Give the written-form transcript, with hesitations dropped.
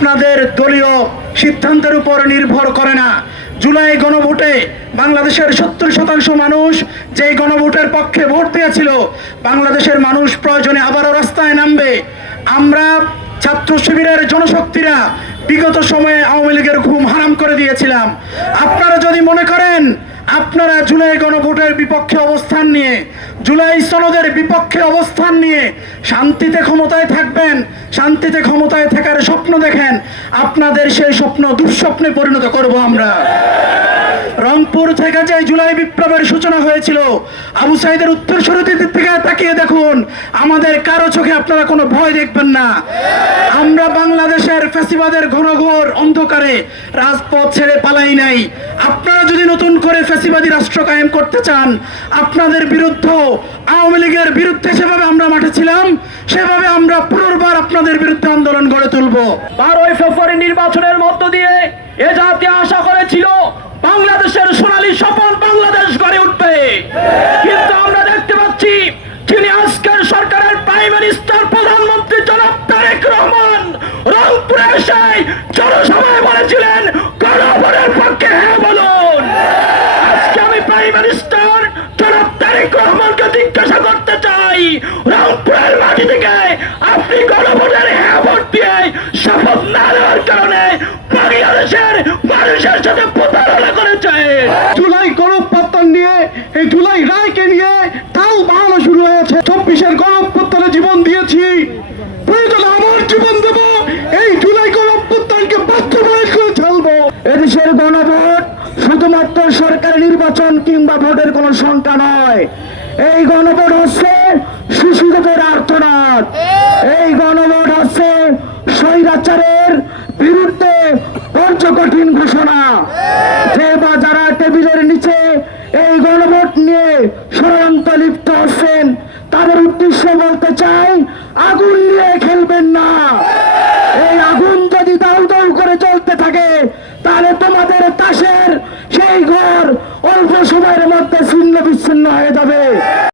আপনাদের দলীয় সিদ্ধান্তের উপর নির্ভর করে না। জুলাই গণভোটে বাংলাদেশের 70% মানুষ যে গণভোটের পক্ষে ভোট দিয়েছিল, বাংলাদেশের মানুষ প্রয়োজনে আবারও রাস্তায় নামবে। আমরা ছাত্র শিবিরের জনশক্তিরা বিগত সময়ে আওয়ামী লীগের ঘুম হারাম করে দিয়েছিলাম। আপনারা যদি মনে করেন আপনারা জুলাই গণভোটের বিপক্ষে অবস্থান নিয়ে, জুলাই সনদের বিপক্ষে অবস্থান নিয়ে শান্তিতে ক্ষমতায় থাকবেন, শান্তিতে ক্ষমতায় থাকার স্বপ্ন দেখেন, আপনাদের সেই স্বপ্ন দুঃস্বপ্নে পরিণত করব আমরা। রংপুর থেকে যে জুলাই বিপ্লবের সূচনা হয়েছিল, আবু সাইদের উত্তরসূরির থেকে তাকিয়ে দেখুন, আমাদের কারো চোখে আপনারা কোনো ভয় দেখবেন না। আমরা বাংলাদেশের ফ্যাসিবাদের ঘনঘোর অন্ধকারে রাজপথ ছেড়ে পালাই নাই। আপনারা যদি নতুন করে ফ্যাসিবাদী রাষ্ট্র কায়েম করতে চান, আপনাদের বিরুদ্ধে, আওয়ামী লীগের বিরুদ্ধে যেভাবে আমরা মাঠে ছিলাম, সেভাবে আমরা পুনর্বার আপনাদের বিরুদ্ধে আন্দোলন গড়ে তুলব। 12ই ফেব্রুয়ারি নির্বাচনের মধ্য দিয়ে এ জাতি আশা করেছিল বাংলাদেশের সোনালী স্বপ্ন বাংলাদেশ গড়ে উঠবে, কিন্তু আমরা দেখতে পাচ্ছি যিনি আজকের সরকারের প্রাইম মিনিস্টার প্রধানমন্ত্রী জনাব তারেক রহমান রংপুরে এসে জনসভায় বলেছিলেন গণভোটের পক্ষে হ্যাঁ বলুন। আজকে আমি প্রাইম মিনিস্টার জনাব তারেক রহমানকে জিজ্ঞাসা করতে চাই, রংপুরের মাটি থেকে আপনি গণভোটের হ্যাঁ ভোট দিয়ে শপথ না নেওয়ার কারণে বাংলাদেশের মানুষের সাথে প্রতারণা করেছেন। জুলাই গণঅভ্যুত্থান নিয়ে, এই জুলাই রায়কে নিয়ে তাও বাহানো শুরু হয়েছে। 24-এর গণঅভ্যুত্থানে জীবন দিয়েছি, প্রয়োজনে আমার জীবন দেব, এই জুলাই গণঅভ্যুত্থানকে বাস্তবায়ন করে ছাড়বো। এদেশের গণভোট শুধুমাত্র সরকারি নির্বাচন কিংবা ভোটের কোনো সংখ্যা নয়। এই গণভোট হচ্ছে শিশুদের আর্তনাদ। এই গণভোট হচ্ছে স্বৈরাচারের বিরুদ্ধে পঞ্চকঠিন ঘোষণা। যে বা যারা টেবিলের নিচে এই গণভোট নিয়ে ষড়যন্ত্র লিপ্ত হচ্ছেন, তাদের উদ্দেশ্য বলতে চাই, আগুন নিয়ে খেলবেন না।